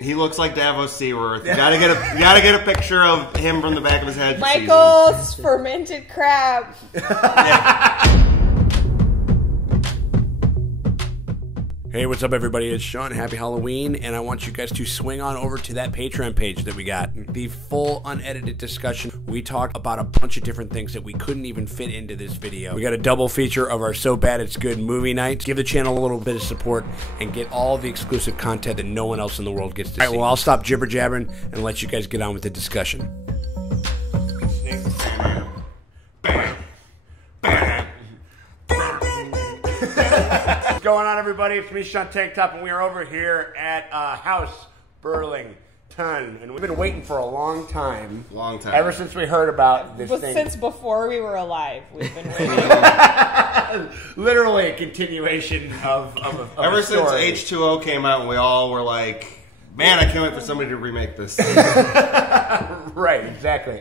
He looks like Davos Seaworth. You gotta get a picture of him from the back of his head. Michael's fermented crab. Hey, what's up, everybody? It's Sean. Happy Halloween, and I want you guys to swing on over to that Patreon page that we got. The full unedited discussion. We talk about a bunch of different things that we couldn't even fit into this video. We got a double feature of our So Bad It's Good movie night. Give the channel a little bit of support and get all the exclusive content that no one else in the world gets to see. All right, well, I'll stop jibber-jabbering and let you guys get on with the discussion. What's going on, everybody? It's me, Sean Tank Top, and we are over here at House Burlington, and we've been waiting for a long time. Long time. Ever since we heard about this thing. Since before we were alive, we've been waiting. Literally a continuation of Ever since H2O came out, and we all were like, man, I can't wait for somebody to remake this. Right, exactly.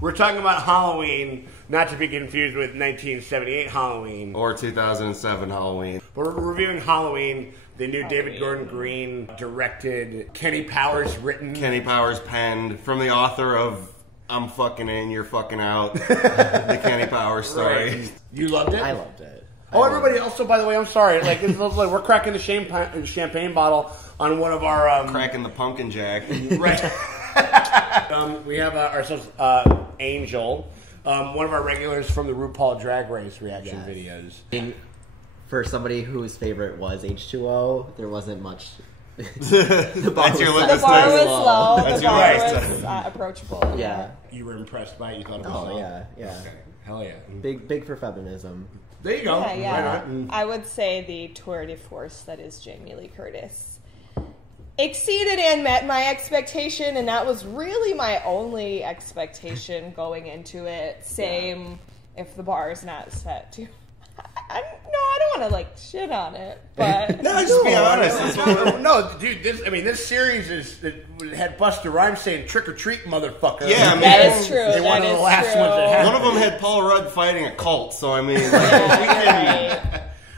We're talking about Halloween, not to be confused with 1978 Halloween. Or 2007 Halloween. We're reviewing Halloween, the new David Gordon Green directed, Kenny Powers written. Kenny Powers penned, from the author of I'm Fucking In, You're Fucking Out, the Kenny Powers story. Right. You loved it? I loved it. Oh, everybody, also, by the way, I'm sorry. Like, this is like we're cracking the champagne bottle on one of our... cracking the pumpkin jack. Right. We have ourselves Angel, one of our regulars from the RuPaul Drag Race reaction videos. For somebody whose favorite was H2O, there wasn't much. The bar was low. That's The your bar right. was approachable. Yeah. You were impressed by it? You thought it was Oh, low? yeah. Okay. Hell yeah. Big for feminism. There you go. Yeah. Right on. I would say the tour de force that is Jamie Lee Curtis exceeded and met my expectation, and that was really my only expectation going into it. Same if the bar is not set too. I don't want to like shit on it, but No, just be honest. No, dude. This series it had Busta Rhymes saying "trick or treat, motherfucker." Yeah, I mean, that is true. They That one of is the last true. ones that had. One of them had Paul Rudd fighting a cult, so I mean,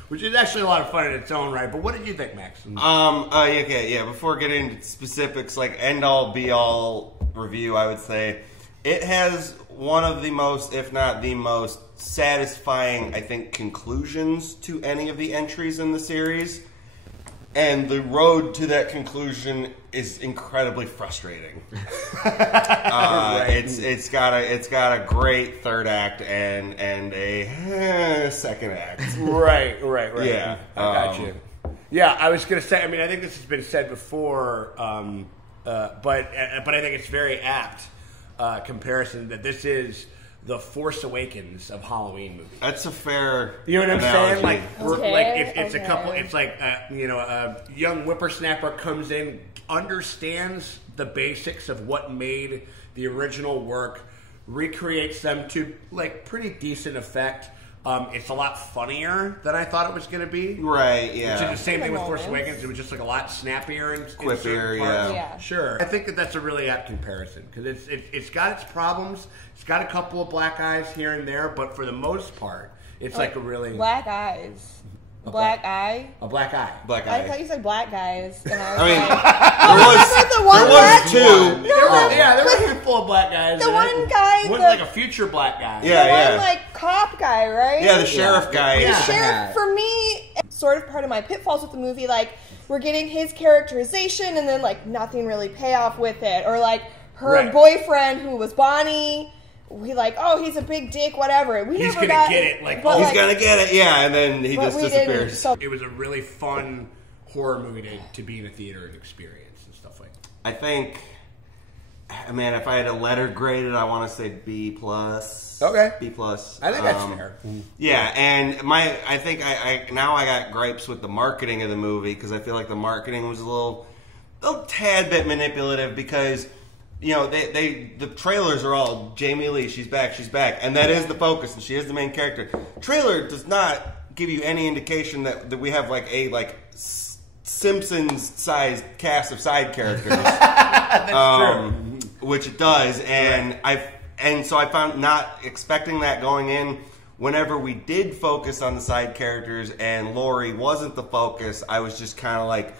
Which is actually a lot of fun in its own right. But what did you think, Max? okay, yeah. Before getting into specifics, like end all be all review, I would say it has one of the most, if not the most, satisfying, I think, conclusions to any of the entries in the series. And the road to that conclusion is incredibly frustrating. Right. It's got a great third act and a second act. Right. Yeah, I got you. Yeah, I was gonna say. I mean, I think this has been said before, but I think it's very apt comparison that this is the Force Awakens of Halloween movies. That's a fair. You know what I'm analogy. saying? Like, Okay, it's a couple. It's like a young whippersnapper comes in, understands the basics of what made the original work, recreates them to like pretty decent effect. It's a lot funnier than I thought it was going to be. Right, yeah. Which is the same thing with Force Moments. Awakens. It was just like a lot snappier and Quippier, yeah. Yeah. Sure. I think that's a really apt comparison because it's got its problems. It's got a couple of black eyes here and there, but for the most part, it's like a really black eyes. Black eye. a black eye. Black I eye. thought you said black guys, and I was I mean, like, there the one black was two. There were a handful of black guys. The in one it. guy, One the- like a future black guy. Yeah, the yeah. one like cop guy, right? Yeah, the sheriff guy. Yeah. The sheriff, for me, sort of part of my pitfalls with the movie, like, we're getting his characterization and then, like, nothing really pay off with it. Or, like, her Right. boyfriend, who was Bonnie, we like, oh, he's a big dick, whatever. We He's never gonna got, get it, like, but, He's gonna get it, yeah, and then he but just we didn't, disappears. so- It was a really fun horror movie to be in a theater and experience and stuff like that. I think, man, if I had a letter graded, I want to say B plus. Okay. B plus. I think that's fair. Yeah, and I think I got gripes with the marketing of the movie because I feel like the marketing was a little tad bit manipulative because, you know, the trailers are all Jamie Lee, she's back, and that is the focus, and she is the main character. Trailer does not give you any indication that we have like a Simpsons-sized cast of side characters. That's true. Which it does, and so I found not expecting that going in. Whenever we did focus on the side characters and Lori wasn't the focus, I was just kind of like,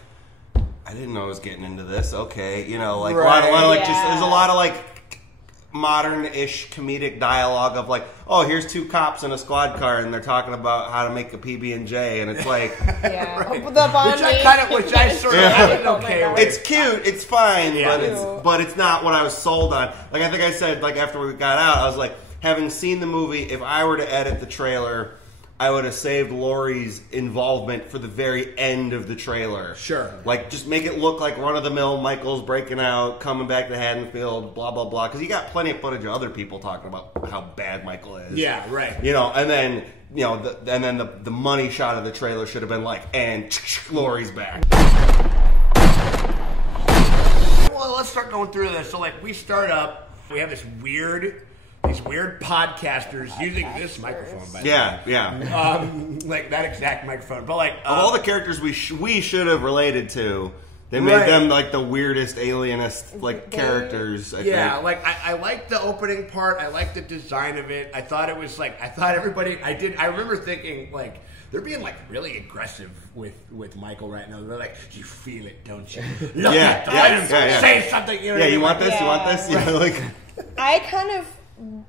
I didn't know I was getting into this. Okay, you know, like Right. a lot of like just Yeah. there's a lot of like modern-ish comedic dialogue of like, oh, here's two cops in a squad car and they're talking about how to make a PB&J, and it's like, Yeah. Right. The Bon Which I sort of Yeah. was okay with. it's cute, it's fine, Yeah. but it's not what I was sold on. Like I think I said, like after we got out, I was like, having seen the movie, if I were to edit the trailer, I would have saved Laurie's involvement for the very end of the trailer. Sure. Like, just make it look like run-of-the-mill Michael's breaking out, coming back to Haddonfield, blah, blah, blah. Because you got plenty of footage of other people talking about how bad Michael is. Yeah, right. You know, and then, you know, the money shot of the trailer should have been like, and Laurie's back. Well, let's start going through this. So, like, we start up, we have these weird podcasters using this microphone, by the way. Yeah. Like that exact microphone. But like Of all the characters we should have related to, they made Right. them like the weirdest alienist like characters. I yeah, think. like I liked the opening part. I liked the design of it. I thought it was like I remember thinking like they're being like really aggressive with Michael right now. They're like, you feel it, don't you? Look Yeah, at them. yeah. Say something. You know Yeah, what I you mean? want this? Yeah. You want this? You know, like.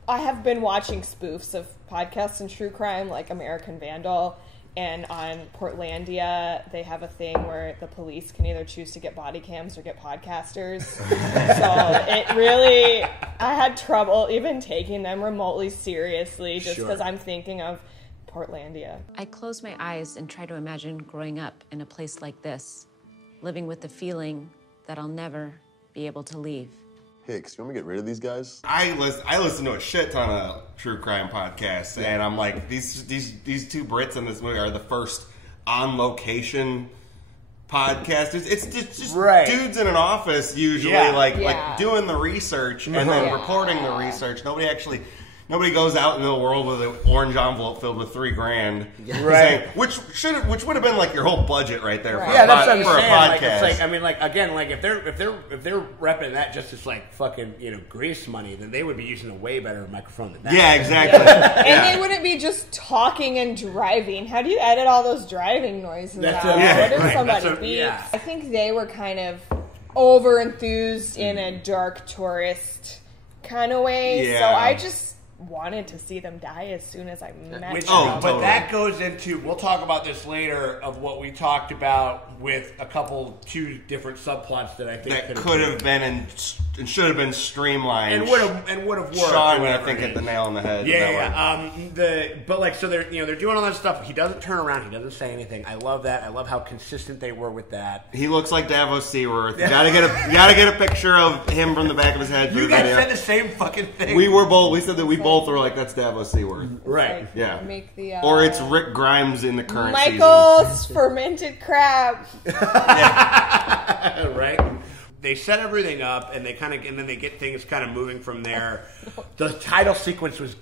I have been watching spoofs of podcasts and true crime, like American Vandal, and on Portlandia, they have a thing where the police can either choose to get body cams or get podcasters. So it really, I had trouble even taking them remotely seriously just Sure. because I'm thinking of Portlandia. I close my eyes and try to imagine growing up in a place like this, living with the feeling that I'll never be able to leave. Hicks, you want me to get rid of these guys? I listen to a shit ton of true crime podcasts, and I'm like, these two Brits in this movie are the first on location podcasters. It's just Right. dudes in an office usually, Yeah. like doing the research and then Yeah. reporting the research. Nobody goes out into the world with an orange envelope filled with $3,000, Right. Which would have been like your whole budget right there. Right. For Yeah, a that's what I'm for a saying. Like, podcast. it's like, I mean, like again, like if they're repping that just as like fucking grease money, then they would be using a way better microphone than that. yeah, exactly. And they wouldn't be just talking and driving. How do you edit all those driving noises That's out? a- yeah, What if right. somebody That's a- beeps? yeah. I think they were kind of over enthused in a dark tourist kind of way. So Yeah. I just wanted to see them die as soon as I met them. But totally. that goes into, we'll talk about this later, of what we talked about with two different subplots that I think That could have been and should have been streamlined. and would have worked. Sean, or I whatever think, it hit the is. nail on the head. with Yeah, that one. but like, so they're doing all that stuff. He doesn't turn around. He doesn't say anything. I love that. I love how consistent they were with that. He looks like Davos Seaworth. You gotta get a picture of him from the back of his head. for You the guys video. said the same fucking thing. We said that we both were like, that's Davos Seaworth. right. Like, Yeah. Make the, Or it's Rick Grimes in the current Michael's fermented crab. Right. They set everything up, and then they get things kind of moving from there. The title sequence was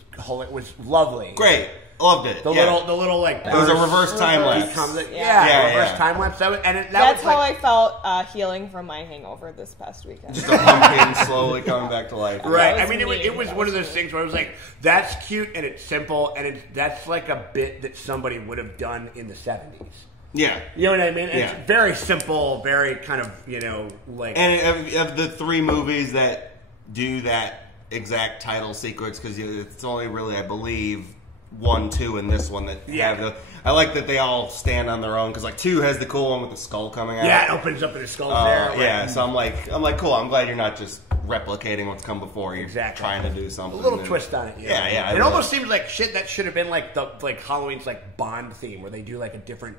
lovely. season. Great. Loved it. The Yeah. little like It was a burst. reverse time lapse. Yeah. Reverse yeah. time lapse. That That's was how like, I felt healing from my hangover this past weekend. Just a pumpkin slowly coming back to life. right. That I was mean, me. it was That one was of those things where I was like, that's cute and it's simple, and that's like a bit that somebody would have done in the 70s. Yeah. You know what I mean? And Yeah. It's very simple, very kind of like. And of the three movies that do that exact title sequence, because it's only really, I believe, 1, 2, and this one that have the. I like that they all stand on their own, because like 2 has the cool one with the skull coming out. yeah, it opens up and his skull's there. Yeah, so I'm like, cool. I'm glad you're not just replicating what's come before. You're Exactly. trying to do A something. little new. twist on it. Yeah, yeah. It almost seems like shit that should have been like Halloween's like Bond theme, where they do like a different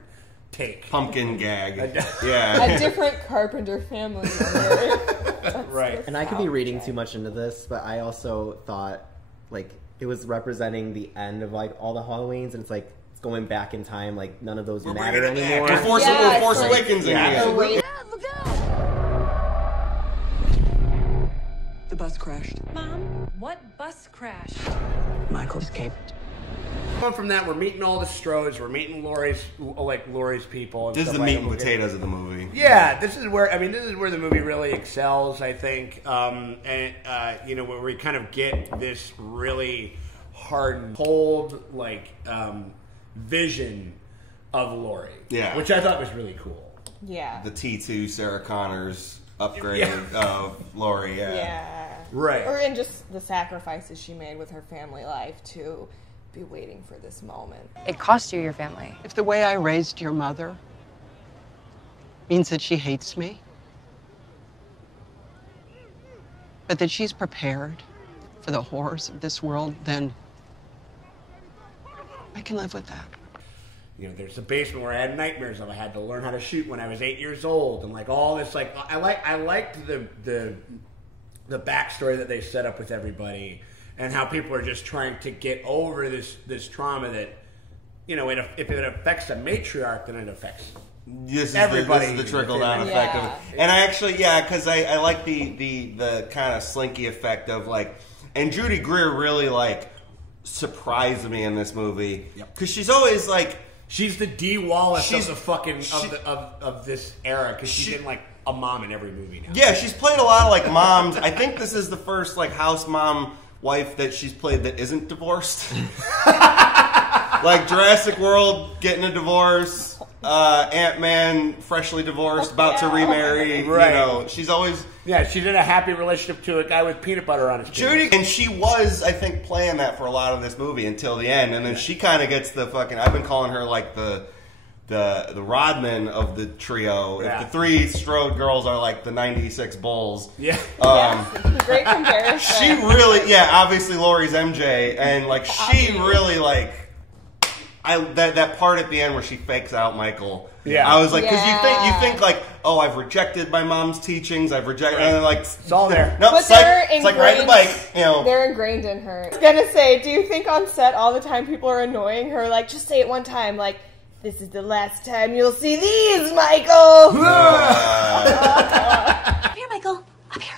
take. Pumpkin gag. A Yeah. different Carpenter family member. Right. And I could be reading too much into this, but I also thought like it was representing the end of like all the Halloweens, and it's like it's going back in time. Like none of those matter bringing it back. anymore. We're Force Yeah, it's like- Awakens in Yeah. here. The bus crashed. Mom, what bus crash? Michael escaped. Going from that, we're meeting all the Strohs. We're meeting Laurie's people. And This is stuff the like meat that. and We're getting- potatoes of the movie. Yeah, this is where the movie really excels, I think, where we kind of get this really hard, cold, like vision of Laurie, Yeah. which I thought was really cool. Yeah. the T2 Sarah Connors upgrade of Laurie. Yeah. Right. Or in just the sacrifices she made with her family life to be waiting for this moment. It cost you your family. If the way I raised your mother means that she hates me, but that she's prepared for the horrors of this world, then I can live with that. You know, there's a basement where I had nightmares of. I had to learn how to shoot when I was 8 years old, and like all this. Like I liked the backstory that they set up with everybody, and how people are just trying to get over this trauma that, you know, if it affects a matriarch, then it affects everybody. This is the trickle down effect of it. And I actually, because I like the kind of slinky effect of like, and Judy Greer really like surprised me in this movie because she's always like, she's the Dee Wallace of the fucking of this era because she's been like a mom in every movie now. Yeah, she's played a lot of like moms. I think this is the first like house mom wife that she's played that isn't divorced. Like Jurassic World getting a divorce, Ant-Man freshly divorced, about to remarry. Right. You know, she's always she's in a happy relationship to a guy with peanut butter on his Judy, and she was, I think, playing that for a lot of this movie until the end, and then she kind of gets the fucking. I've been calling her like the Rodman of the trio. Yeah. If the three Strode girls are like the '96 Bulls. Great comparison. She really, obviously Laurie's MJ, and like she really like. That part at the end where she fakes out Michael. Yeah, I was like, because you think like, oh, I've rejected my mom's teachings. I've rejected, and then like it's all there. No, it's like riding the bike. You know, they're ingrained in her. I was gonna say, do you think on set all the time people are annoying her? Like, just say it one time, like, this is the last time you'll see these, Michael. Up here, Michael. Up here.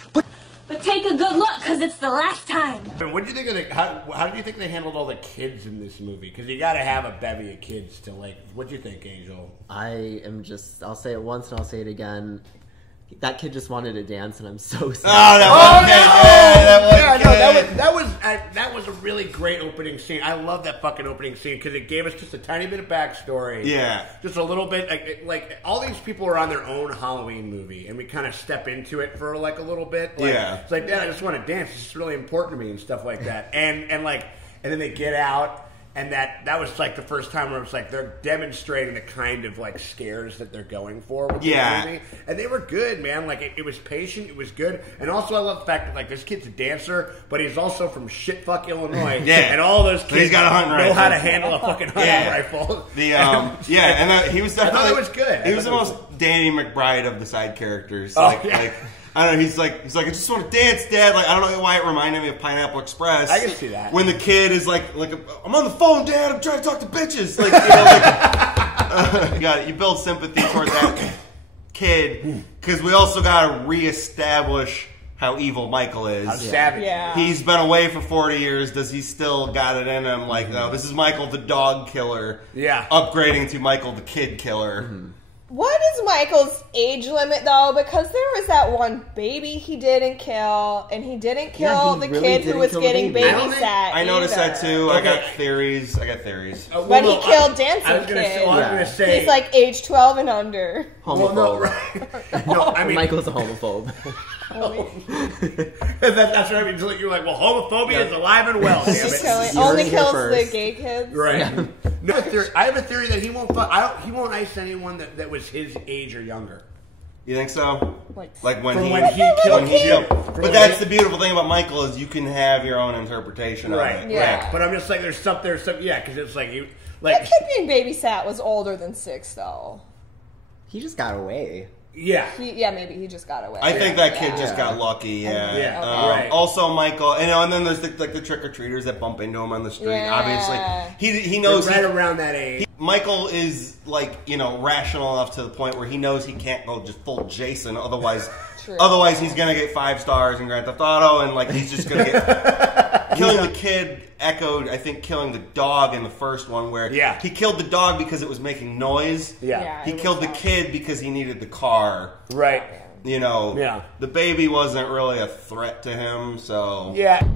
But take a good look, because it's the last time. What do you think of how do you think they handled all the kids in this movie? Because you got to have a bevy of kids to like. What do you think, Angel? I'll say it once and I'll say it again. That kid just wanted to dance, and I'm so sad. That was a really great opening scene. I love that fucking opening scene because it gave us just a tiny bit of backstory. Yeah, just a little bit. Like all these people are on their own Halloween movie, and we kind of step into it for like a little bit. Like, it's like, Dad, I just want to dance. It's just really important to me and stuff like that. And then they get out. And that was like the first time where it was like they're demonstrating the kind of like scares that they're going for with the movie. And they were good, man. Like it was patient, it was good. And also I love the fact that like this kid's a dancer, but he's also from shitfuck Illinois. And all those kids got a hunting know how to handle a fucking hunting rifle. He was definitely, I thought it was good. He was the most Danny McBride of the side characters. Like I don't know. He's like, I just want to dance, Dad. Like, I don't know why it reminded me of Pineapple Express. I can see that. When the kid is like, I'm on the phone, Dad. I'm trying to talk to bitches. Like, you build sympathy toward that kid because we also got to reestablish how evil Michael is. How savage. Yeah. He's been away for 40 years. Does he still got it in him? Like, no, this is Michael the dog killer. Yeah. Upgrading to Michael the kid killer. What is Michael's age limit, though? Because there was that one baby he didn't kill, and he didn't kill the kid who was getting babysat. I noticed that, too. Okay. I got theories. But he killed Dancing Kid. He's like age 12 and under. Homophobe. Well, no, right. No, I mean, Michael's a homophobe. That's what I mean. You're like, well, homophobia is alive and well. Damn it. Only kills the gay kids. Right. Yeah. No, I have a theory that he won't. He won't ice anyone that was his age or younger. You think so? Like when he killed. But that's the beautiful thing about Michael is you can have your own interpretation of it. Yeah. But I'm just like, there's some. Yeah, because it's like you. That kid being babysat was older than 6, though. He just got away. Yeah. Maybe he just got away. I think that kid just got lucky. Right. Also, Michael, and then there's the trick or treaters that bump into him on the street. Obviously, he knows right around that age. Michael is like rational enough to the point where he knows he can't go just full Jason. Otherwise he's gonna get 5 stars in Grand Theft Auto, and like he's just gonna get killing the kid. Echoed, I think, killing the dog in the first one where he killed the dog because it was making noise. He killed the kid because he needed the car. Right. The baby wasn't really a threat to him, so... Yeah.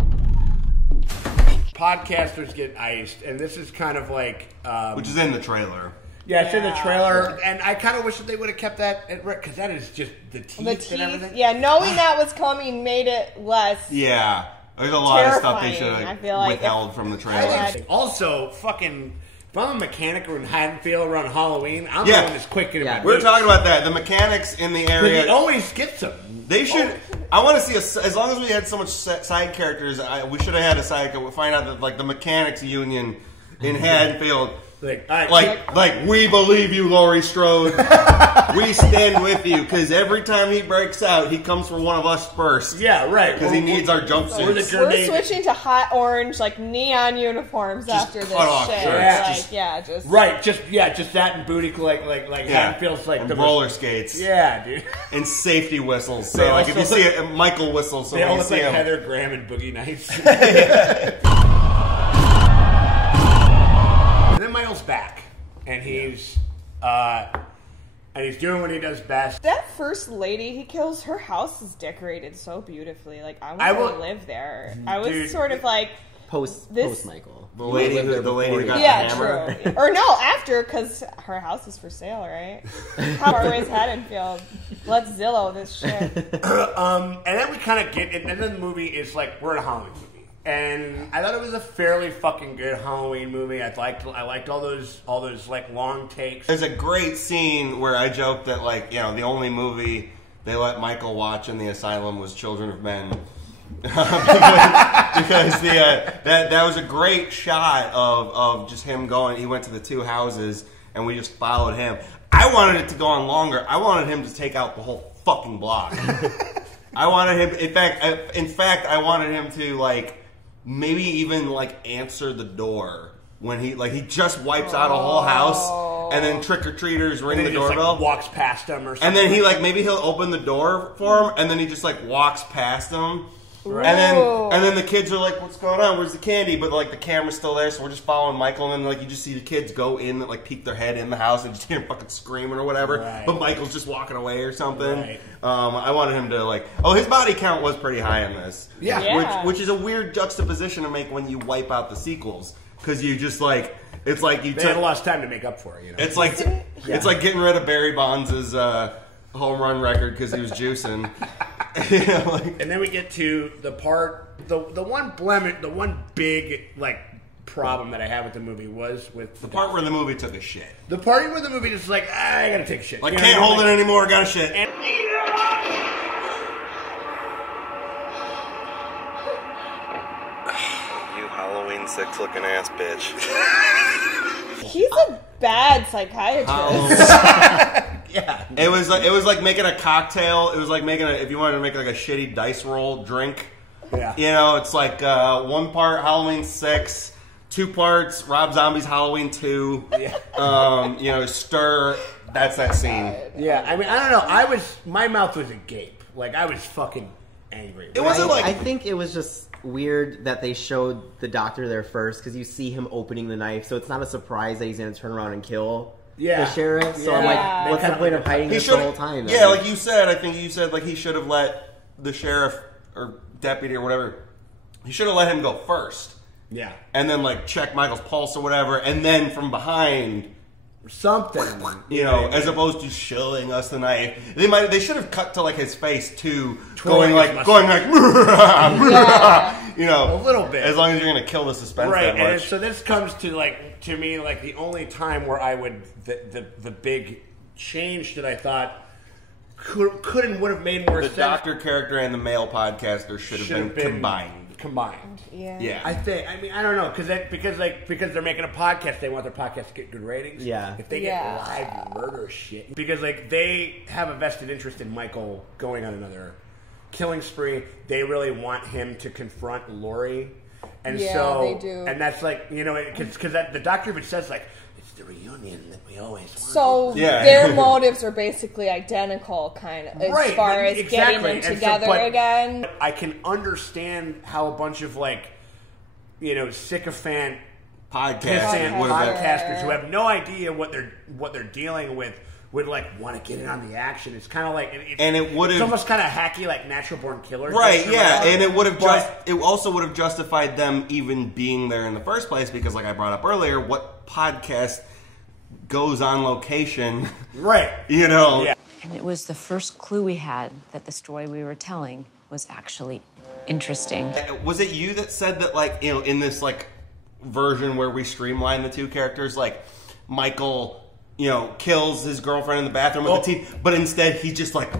Podcasters get iced, and this is kind of like... which is in the trailer. Yeah, it's in the trailer, and I kind of wish that they would have kept that because that is just the teeth and everything. Yeah, knowing that was coming made it less. Yeah, there's a lot of stuff they should I have feel like withheld from the trailer. Also, fucking, if I'm a mechanic in Haddonfield around Halloween, I'm the one that's quick getting my We're talking about that. The mechanics in the area. He always gets them. They should. I want to see as long as we had so much side characters, we should have had a side. We'll find out that like the mechanics union in Haddonfield. Like we believe you, Laurie Strode. We stand with you because every time he breaks out, he comes for one of us first. Yeah, right. Because he needs our jumpsuits. We're switching to hot orange, like neon uniforms after this shit. Just that and booty, like Haddonfield's like and the roller skates. Yeah, dude. And safety whistles. So like if you see it, Michael whistles. So they all look like him. Heather Graham and Boogie Nights. And then Michael's back, and he's doing what he does best. That first lady he kills, her house is decorated so beautifully. Like I want to live there. I was sort of like post Michael. The lady who got the hammer. True. Or no, after, because her house is for sale, right? How far away is Haddonfield? Let's Zillow this shit. And then we kind of get, and then the movie is like we're in a Halloween movie. And I thought it was a fairly fucking good Halloween movie. I liked all those like long takes. There's a great scene where I joked that like the only movie they let Michael watch in the asylum was Children of Men, because that was a great shot of just him going. He went to the two houses and we just followed him. I wanted it to go on longer. I wanted him to take out the whole fucking block. I wanted him. In fact, I wanted him to like. Maybe even like answer the door when he just wipes out a whole house and then trick or treaters ring the doorbell. Like, walks past them or something. And then he maybe he'll open the door for him and then he just like walks past them. Right. And then the kids are like, "What's going on? Where's the candy?" But like the camera's still there, so we're just following Michael. And then like you just see the kids go in, like peek their head in the house and just hear him fucking screaming or whatever. Right. But Michael's just walking away or something. Right. I wanted him to his body count was pretty high in this. Yeah. Which is a weird juxtaposition to make when you wipe out the sequels because you just like it's like you had a lot of time to make up for it. It's like it's like getting rid of Barry Bonds' home run record because he was juicing. And then we get to the part, the one blemish, the one big problem that I have with the movie was with the part where the movie took a shit. The part where the movie just like I gotta take a shit. Like can't hold it anymore. Got a shit. And you Halloween 6 looking ass bitch. He's a bad psychiatrist. Yeah, it was like making a cocktail. It was like making if you wanted to make like a shitty dice roll drink. Yeah, it's like 1 part Halloween 6, 2 parts Rob Zombie's Halloween 2. Yeah, stir. That's that scene. Yeah, I mean, I don't know. My mouth was agape. Like I was fucking angry. It wasn't I think it was just weird that they showed the doctor there first because you see him opening the knife, so it's not a surprise that he's going to turn around and kill the sheriff. So I'm like, what's the point of hiding this the whole time? Yeah, like you said, I think you said like he should have let the sheriff or deputy or whatever, he should have let him go first. Yeah. And then like check Michael's pulse or whatever, and then from behind something, as opposed to showing us the knife. They should have cut to like his face too, going like a little bit. As long as you're gonna kill the suspense right? That much. And so this comes to to me the only time where I would the big change that I thought could and would have made more sense. The doctor character and the male podcaster should have been combined. Yeah. I don't know because they're making a podcast, they want their podcast to get good ratings. Yeah. If they get live murder shit, because they have a vested interest in Michael going on another killing spree. They really want him to confront Laurie, and they do. And that's because the doctor even says it's the reunion that we always want. So their motives are basically identical, kind of, as far as getting them together again. I can understand how a bunch of sycophant podcasters who have no idea what they're dealing with would want to get in on the action. It's kind of it's almost kind of hacky, like Natural Born Killers, right? Yeah, and it would have it also would have justified them even being there in the first place because, like I brought up earlier, what podcast goes on location. Right. You know? Yeah. And it was the first clue we had that the story we were telling was actually interesting. Was it you that said that, like, you know, in this, like, version where we streamline the two characters, like, Michael, you know, kills his girlfriend in the bathroom with the teeth, but instead he just, like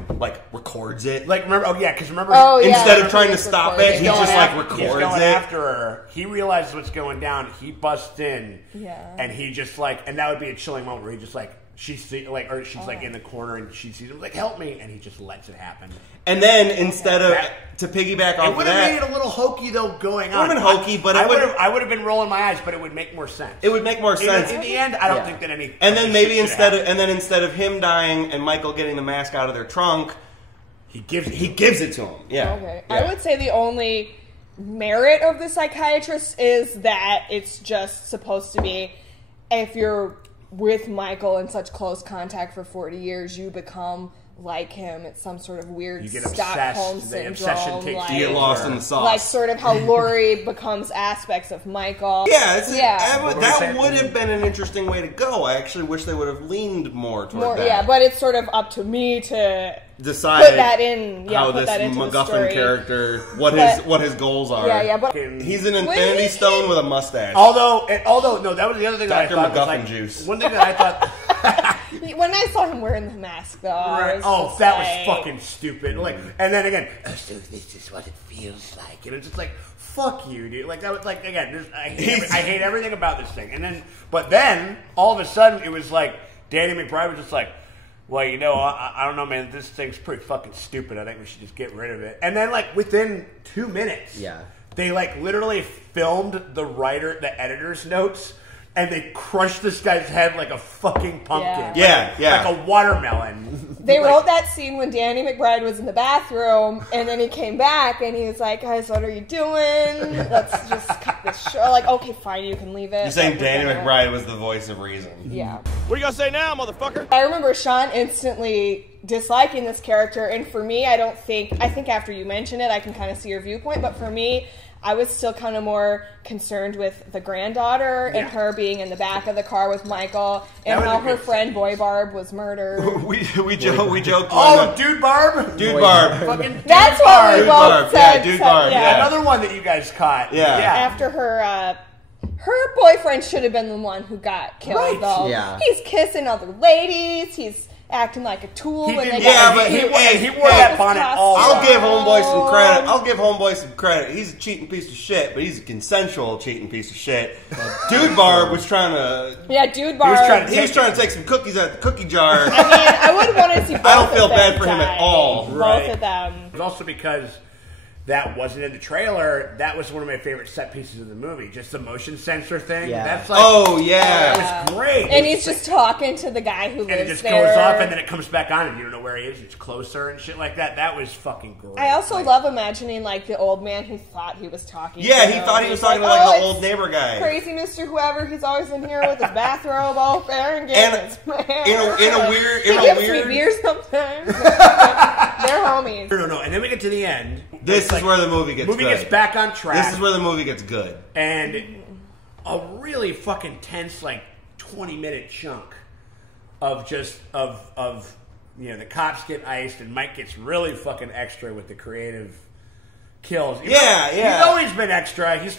records it? Like, remember, because remember... instead of trying to stop it, he just, like, records he's going it. after her. He realizes what's going down. He busts in. Yeah. And he just, like... And that would be a chilling moment where he just, like... She's like in the corner and she sees him like, help me, and he just lets it happen. And then instead of to piggyback off of that, it would have made it a little hokey though going on. It would have been hokey, but I would have been rolling my eyes, but it would make more sense. It would make more sense in the end. I don't think that any. And then maybe instead of him dying and Michael getting the mask out of their trunk, he gives it to him. Yeah. Okay. Yeah. I would say the only merit of the psychiatrist is that it's just supposed to be, if you're with Michael in such close contact for 40 years, you become like him. It's some sort of weird Stockholm syndrome. You get lost in the sauce. Like sort of how Laurie becomes aspects of Michael. Yeah, that would have been an interesting way to go. I actually wish they would have leaned more toward that. Yeah, but it's sort of up to me to decide put that in. Yeah, how put this that into the MacGuffin story. character, what his goals are. Yeah, but he's an Infinity Stone with a mustache. Although no, that was the other thing that I thought Dr. was MacGuffin like, juice. One thing that I thought. When I saw him wearing the mask, though, Right. Was fucking stupid. Like, and then again, so this is what it feels like, and it's just like, fuck you, dude. Like that was like again, I hate everything about this thing. And then all of a sudden, it was like Danny McBride was just like, well, you know, I don't know, man. This thing's pretty fucking stupid. I think we should just get rid of it. And then like within 2 minutes, they like literally filmed the editor's notes. And they crushed this guy's head like a fucking pumpkin. Yeah. Like a watermelon. They wrote that scene when Danny McBride was in the bathroom, and then he came back, and he was like, guys, what are you doing? Let's just cut this short. Like, okay, fine, you can leave it. You're saying Danny McBride was the voice of reason. Yeah. What are you going to say now, motherfucker? I remember Sean instantly disliking this character, and for me, I think after you mention it, I can kind of see your viewpoint, but for me, I was still kind of more concerned with the granddaughter and her being in the back of the car with Michael and how her friend Boy Barb was murdered. we joked. Oh, Dude Barb? Dude Barb. Fucking That's what we both said. Yeah, Dude Barb. Yeah. Another one that you guys caught. Yeah. After her boyfriend should have been the one who got killed, though. Yeah. He's kissing other ladies. He's acting like a tool. He when did, they got he wore that bonnet all I'll give Homeboy some credit. He's a cheating piece of shit, but he's a consensual cheating piece of shit. Dude Barb was trying to... Yeah, Dude Barb. He was trying to take some cookies out of the cookie jar. I mean, I would want to see both I don't feel of them bad for him die. at all. Both of them. It was also because that wasn't in the trailer. That was one of my favorite set pieces of the movie. Just the motion sensor thing. Yeah. That's like, that was great. And he's just talking to the guy who lives there. And it just goes off, and then it comes back on, and you don't know where he is. It's closer and shit like that. That was fucking great. I also love imagining like the old man who thought he was talking. Yeah, to he him. thought he was He's talking like, to like the "Oh, old neighbor guy. Crazy Mr. Whoever. He's always in here with his bathrobe all fair and good. In a weird, he gives me beer sometimes. They're homies. No. And then we get to the end. This is where the movie gets good. Gets back on track. This is where the movie gets good. And a really fucking tense, like 20-minute chunk of just of you know, the cops get iced and Mike gets really fucking extra with the creative kills. He's always been extra. He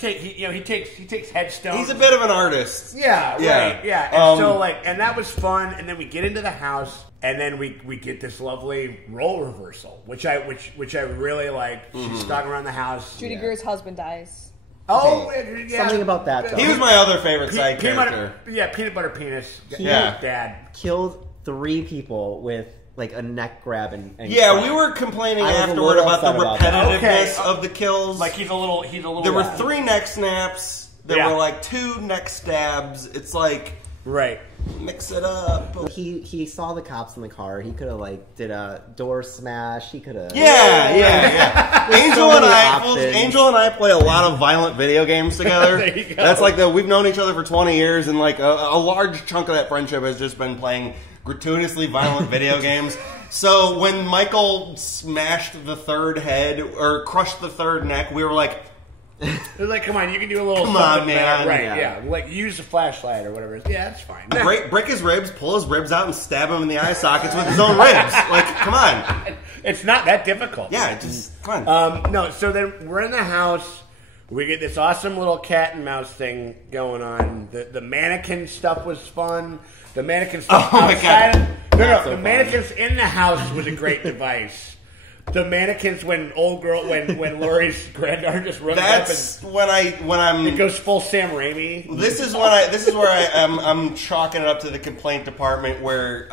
takes headstones. He's a bit of an artist. Yeah. And so and that was fun. And then we get into the house, and then we get this lovely role reversal, which I really like. She's stalking around the house. Judy Greer's husband dies. Oh, something about that. Though. He was my other favorite side character. Peanut butter penis. Dad killed 3 people with like a neck grab and we were complaining afterward about the repetitiveness of the kills. Like he's a little. There were 3 neck snaps. There were like 2 neck stabs. It's like mix it up. He saw the cops in the car. He could have like did a door smash. He could have. Yeah. Angel and I play a lot of violent video games together. There you go. That's like we've known each other for 20 years, and like a large chunk of that friendship has just been playing gratuitously violent video games. So when Michael smashed the 3rd head or crushed the 3rd neck, we were like, They're like, come on, you can do a little Come on, man. Right, yeah. Like, use a flashlight or whatever. Yeah, that's fine. Break his ribs, pull his ribs out, and stab him in the eye sockets with his own ribs. Like, come on. It's not that difficult. Yeah, just, come on. No, so then we're in the house. We get this awesome little cat and mouse thing going on. The mannequin stuff was fun. The mannequin stuff outside. The mannequins in the house was a great device. The mannequins when Laurie's granddaughter just runs That's up and when I'm it goes full Sam Raimi. This is where I'm chalking it up to the complaint department where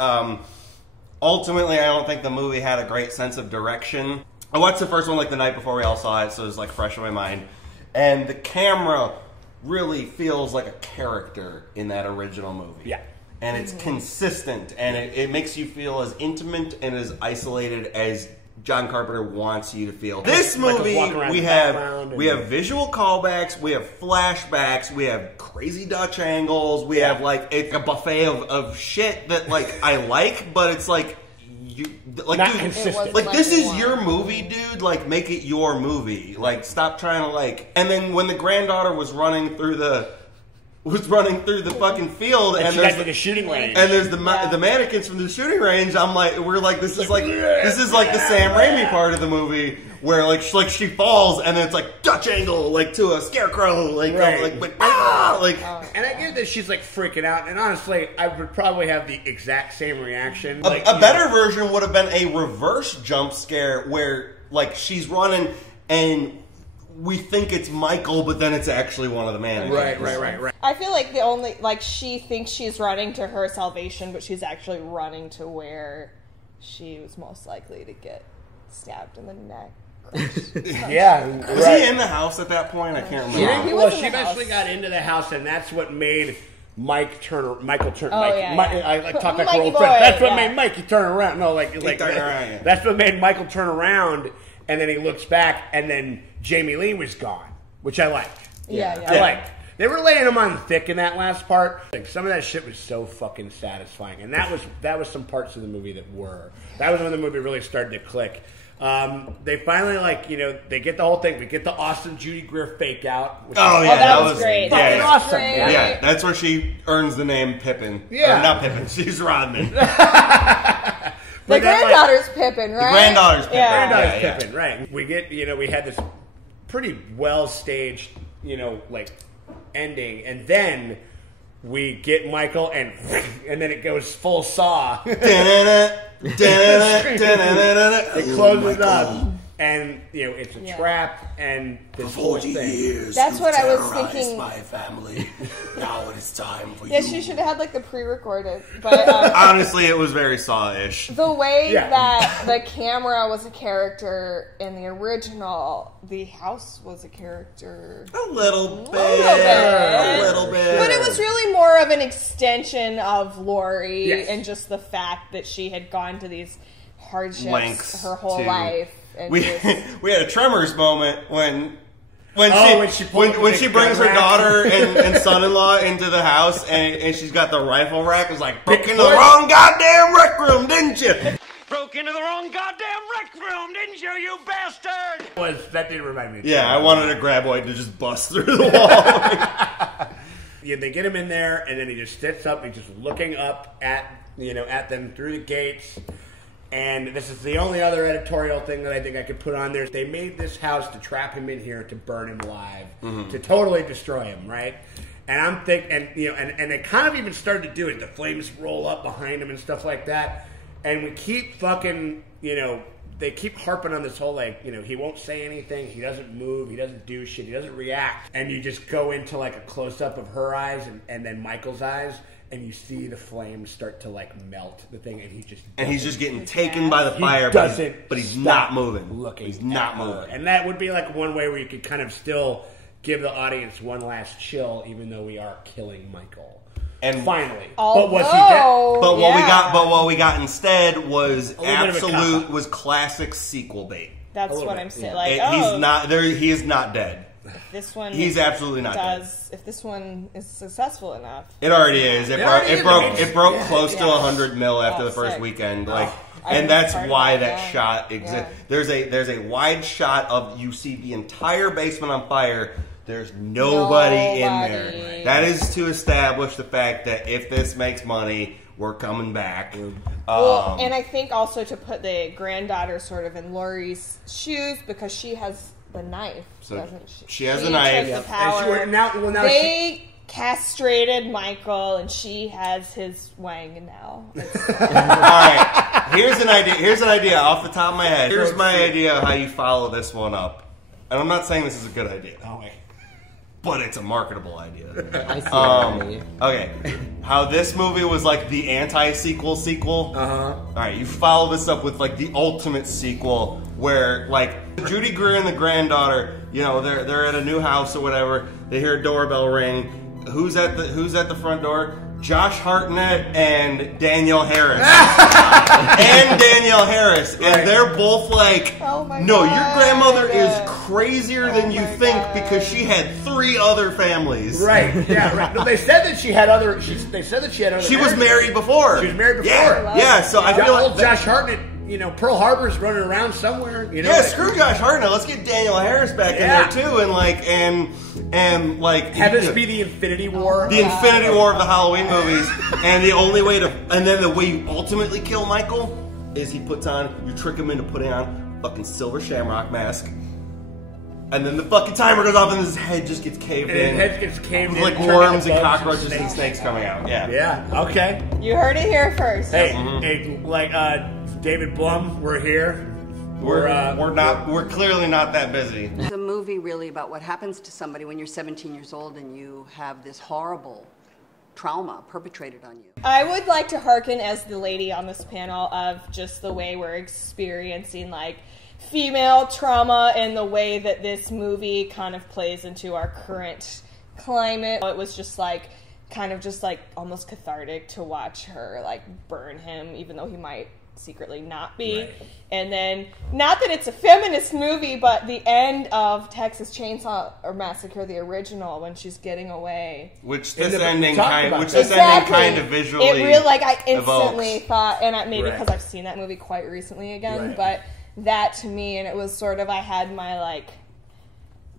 ultimately I don't think the movie had a great sense of direction. I watched the first one like the night before we all saw it, so it was like fresh in my mind. And the camera really feels like a character in that original movie. Yeah. And it's consistent, and it makes you feel as intimate and as isolated as John Carpenter wants you to feel. This movie, we have visual callbacks, we have flashbacks, we have crazy Dutch angles, we have like a buffet of shit that like I like, but it's like not consistent. Like this is your movie, dude. Like make it your movie. Like stop trying to like. And then when the granddaughter was running through the fucking field, and there's like a shooting range, and there's the mannequins from the shooting range. I'm like, we're like, this is like the Sam Raimi part of the movie where like she falls, and then it's like Dutch angle, like to a scarecrow, like And I get that she's like freaking out, and honestly, I would probably have the exact same reaction. A better version would have been a reverse jump scare where like she's running and we think it's Michael, but then it's actually one of the mannequins. Right. I feel like she thinks she's running to her salvation, but she's actually running to where she was most likely to get stabbed in the neck. Yeah. Was he in the house at that point? I can't remember. She eventually got into the house, and that's what made Michael turn. I talk like an old friend. That's what made Mikey turn around. No, that's what made Michael turn around, and then he looks back, and then Jamie Lee was gone, which I liked. I liked. They were laying him on thick in that last part. Like some of that shit was so fucking satisfying, and that was some parts of the movie that were. That was when the movie really started to click. They finally they get the whole thing. We get the awesome Judy Greer fake out. That was great. Fucking awesome. Yeah, that's where she earns the name Pippin. Yeah, or not Pippin. She's Rodman. The granddaughter's Pippin, right? The granddaughter's Pippin. Yeah. Granddaughter's Pippin, right. We get, we had this pretty well staged, ending, and then we get Michael, and then it goes full Saw. It closes up, and it's a trap, and this whole thing. That's what I was thinking. My family. Now it is time for you. Yeah, she should have had the pre-recorded. But honestly, it was very Saw-ish. The way that the camera was a character in the original, the house was a character. A little bit. But it was really more of an extension of Laurie and just the fact that she had gone to these hardships her whole life. And we had a Tremors moment when she brings her daughter and son-in-law into the house and she's got the rifle rack. It's like, broke into the wrong goddamn rec room, didn't you? Broke into the wrong goddamn rec room, didn't you, you bastard? That did remind me. Yeah, I wanted a graboid to just bust through the wall. They get him in there, and then he just sits up, and he's just looking up at them through the gates. And this is the only other editorial thing that I think I could put on there. They made this house to trap him in here, to burn him alive, to totally destroy him, right? And I'm thinking, and they kind of even started to do it. The flames roll up behind him and stuff like that. And we keep fucking, they keep harping on this whole, he won't say anything, he doesn't move, he doesn't do shit, he doesn't react. And you just go into, a close-up of her eyes and then Michael's eyes, and you see the flames start to melt the thing, and he's just getting taken by the fire, but he's not moving. He's not moving. And that would be one way where you could kind of still give the audience one last chill, even though we are killing Michael. And finally, what we got instead was classic sequel bait. That's what I'm saying. He's not there. He is not dead. This one, he's absolutely not dead. If this one is successful enough, it already is. It broke close to 100 mil after the first weekend. and that's why that shot exists. Yeah. There's a wide shot of you see the entire basement on fire. There's nobody in there. Right. That is to establish the fact that if this makes money, we're coming back. Well, and I think also to put the granddaughter sort of in Laurie's shoes because she has the knife, doesn't she? She has the knife. The power. They castrated Michael, and she has his wang now. All right. Here's an idea off the top of my head. Here's my idea of how you follow this one up. And I'm not saying this is a good idea. But it's a marketable idea. Okay. How this movie was like the anti-sequel sequel. Alright, you follow this up with like the ultimate sequel where like Judy Greer and the granddaughter, you know, they're at a new house or whatever, they hear a doorbell ring. Who's at the front door? Josh Hartnett and Danielle Harris. And they're both like, no, your grandmother is crazier than you think because she had 3 other families. Right, yeah, right. No, they said that she had other, She was married before. She was married before. Yeah, so I feel like... Josh Hartnett, you know, Pearl Harbor's running around somewhere. You know, yeah, screw Josh Hartnett. Let's get Danielle Harris back in there too, and have this be the Infinity War. The Infinity War of the Halloween movies. And the only way the way you ultimately kill Michael is you trick him into putting on a fucking silver shamrock mask. And then the fucking timer goes off and his head just gets caved in. His head gets caved in. Like worms and cockroaches and snakes coming out. Yeah. Yeah, okay. You heard it here first. Hey, David Blum, we're here. We're clearly not that busy. It's a movie really about what happens to somebody when you're 17 years old and you have this horrible trauma perpetrated on you. I would like to hearken as the lady on this panel of just the way we're experiencing like female trauma and the way that this movie kind of plays into our current climate. It was just like kind of just like almost cathartic to watch her like burn him, even though he might secretly not be. Right. And then, not that it's a feminist movie, but the end of Texas Chainsaw Massacre, the original, when she's getting away. Which this ending kind of visually it really, like, I instantly thought, and maybe because I've seen that movie quite recently again, but that to me, and it was sort of, I had my, like,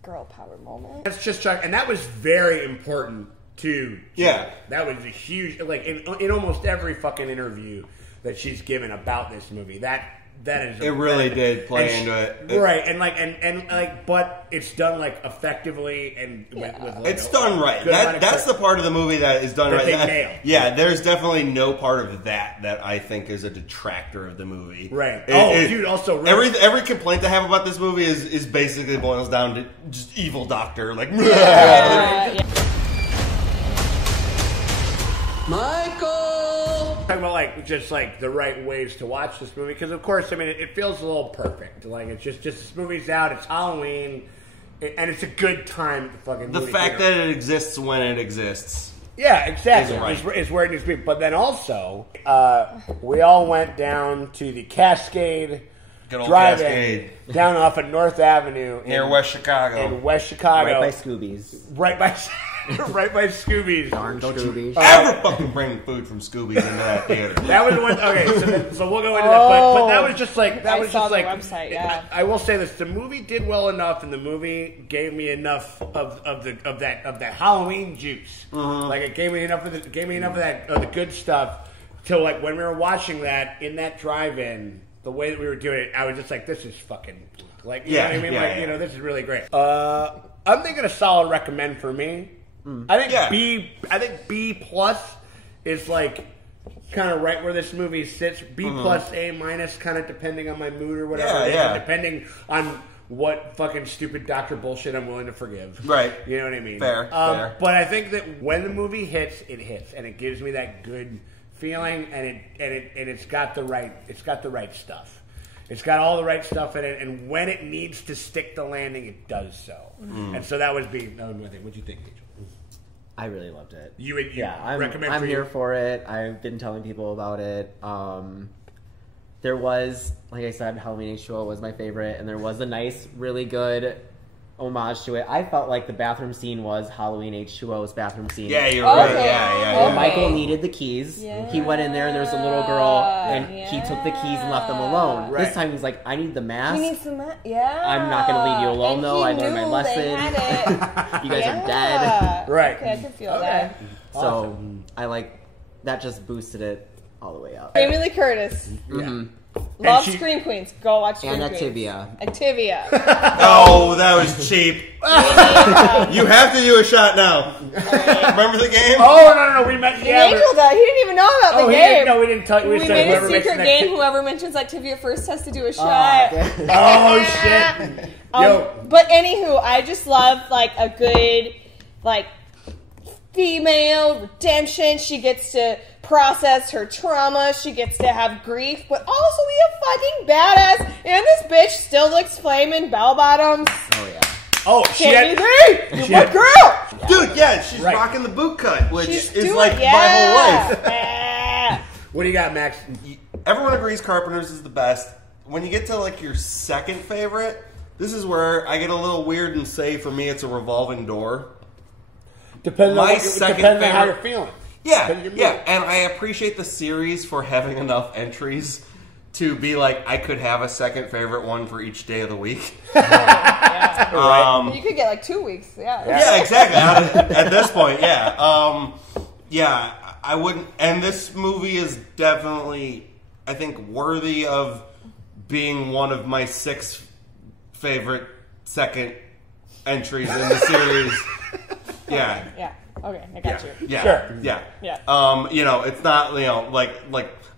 girl power moment. That's just, and that was very important, too. Yeah. That was a huge, like, in almost every fucking interview that she's given about this movie. That is it really did play into it. Right, and but it's done like effectively and with like it's done right. That's the part of the movie that is done right. They nail. Yeah, there's definitely no part of that I think is a detractor of the movie. Right. Dude, also every complaint I have about this movie is basically boils down to just evil doctor like Michael. Talking about like just like the right ways to watch this movie because of course I mean it feels a little perfect. Like it's just this movie's out, it's Halloween, and it's a good time to fucking. The fact that it exists when it exists. Yeah, exactly. Is where it needs to be. But then also, we all went down to the Cascade. Good old Cascade. Down off of North Avenue near West Chicago. In West Chicago, right by Scooby's. Right by Scooby's. Darn Scooby's. Ever fucking bring food from Scooby's into that theater? That was one. Okay, so we'll go into that. But that was just like I saw the website. Yeah. I will say this: the movie did well enough, and the movie gave me enough of that Halloween juice. Mm-hmm. Like it gave me enough of the good stuff. Till like when we were watching that in that drive-in. The way that we were doing it, I was just like, this is fucking, like, you know what I mean? You know, this is really great. I'm thinking a solid recommend for me. I think B plus is like kind of right where this movie sits. B plus, A minus, kind of depending on my mood or whatever. Depending on what fucking stupid doctor bullshit I'm willing to forgive. Right. You know what I mean? Fair. But I think that when the movie hits, it hits, and it gives me that good feeling, and it's got the right stuff. It's got all the right stuff in it, and when it needs to stick the landing, it does so. And so that was B. What do you think, Angel? I really loved it. I'm here for it. I've been telling people about it. There was, like I said, Halloween H2O was my favorite, and there was a nice, really good homage to it. I felt like the bathroom scene was Halloween H2O's bathroom scene. Yeah, you're right. Yeah. Michael needed the keys. Yeah. He went in there and there's a little girl and he took the keys and left them alone. Right. This time he's like, I need the mask. He needs the mask. Yeah. I'm not going to leave you alone though. I learned my lesson. You guys are dead. Right. Okay, I can feel that. So I like that. Just boosted it all the way up. Jamie Lee Curtis. Mm-hmm. Love Scream Queens. Go watch Scream Queens. Activia. Oh, that was cheap. You have to do a shot now. Remember the game? Oh, no. We met. Yeah, Angel died. He didn't even know about the game. No, we didn't tell you. We made a secret game. Whoever mentions Activia first has to do a shot. Oh, shit. But anywho, I just love like a good like female redemption. She gets to process her trauma. She gets to have grief, but also be a fucking badass. And this bitch still looks flaming bell bottoms. Oh yeah. Oh, Candy Z, you're my girl, dude. Yeah, she's rocking the boot cut, which is like my whole life. What do you got, Max? Everyone agrees Carpenter's is the best. When you get to like your second favorite, this is where I get a little weird and say for me it's a revolving door. Depends on how you're feeling. Yeah, and I appreciate the series for having enough entries to be like, I could have a second favorite one for each day of the week. You could get like 2 weeks, Yeah, exactly. At this point, yeah, I wouldn't. And this movie is definitely, I think, worthy of being one of my 6 favorite second entries in the series. Yeah. Okay, I got you. Yeah. Sure. Yeah. You know, it's not, you know, like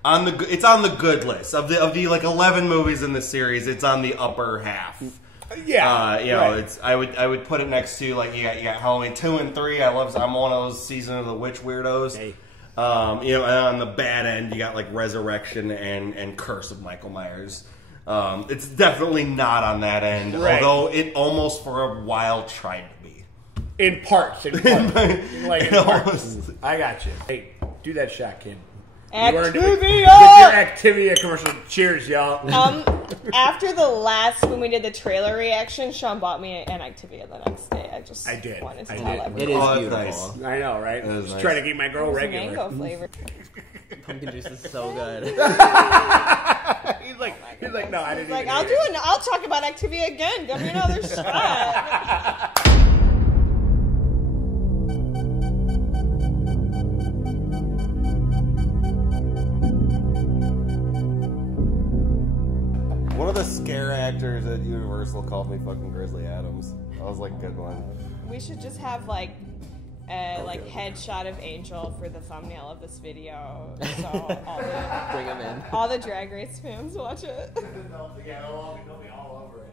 on the it's on the good list of the like 11 movies in the series. It's on the upper half. Yeah. You know, it's I would put it next to like you got Halloween 2 and 3. I'm one of those Season of the Witch weirdos. Hey. You know, and on the bad end you got like Resurrection and Curse of Michael Myers. It's definitely not on that end, although it almost for a while tried to be. In parts. In parts. I got you. Hey, do that shot, kid. Activia! Get your Activia commercial. Cheers, y'all. After the last, when we did the trailer reaction, Sean bought me an Activia the next day. I did. wanted to tell everyone. It is beautiful. Nice. I know, right? Just trying to keep my girl regular. Mango flavor. Pumpkin juice is so good. He's like, no, I didn't. Like, I'll talk about Activia again. Give me another shot. One of the scare actors at Universal called me fucking Grizzly Adams. That was like a good one. We should just have like a headshot of Angel for the thumbnail of this video. So bring him in. All the Drag Race fans watch it. Yeah, they'll be all over it.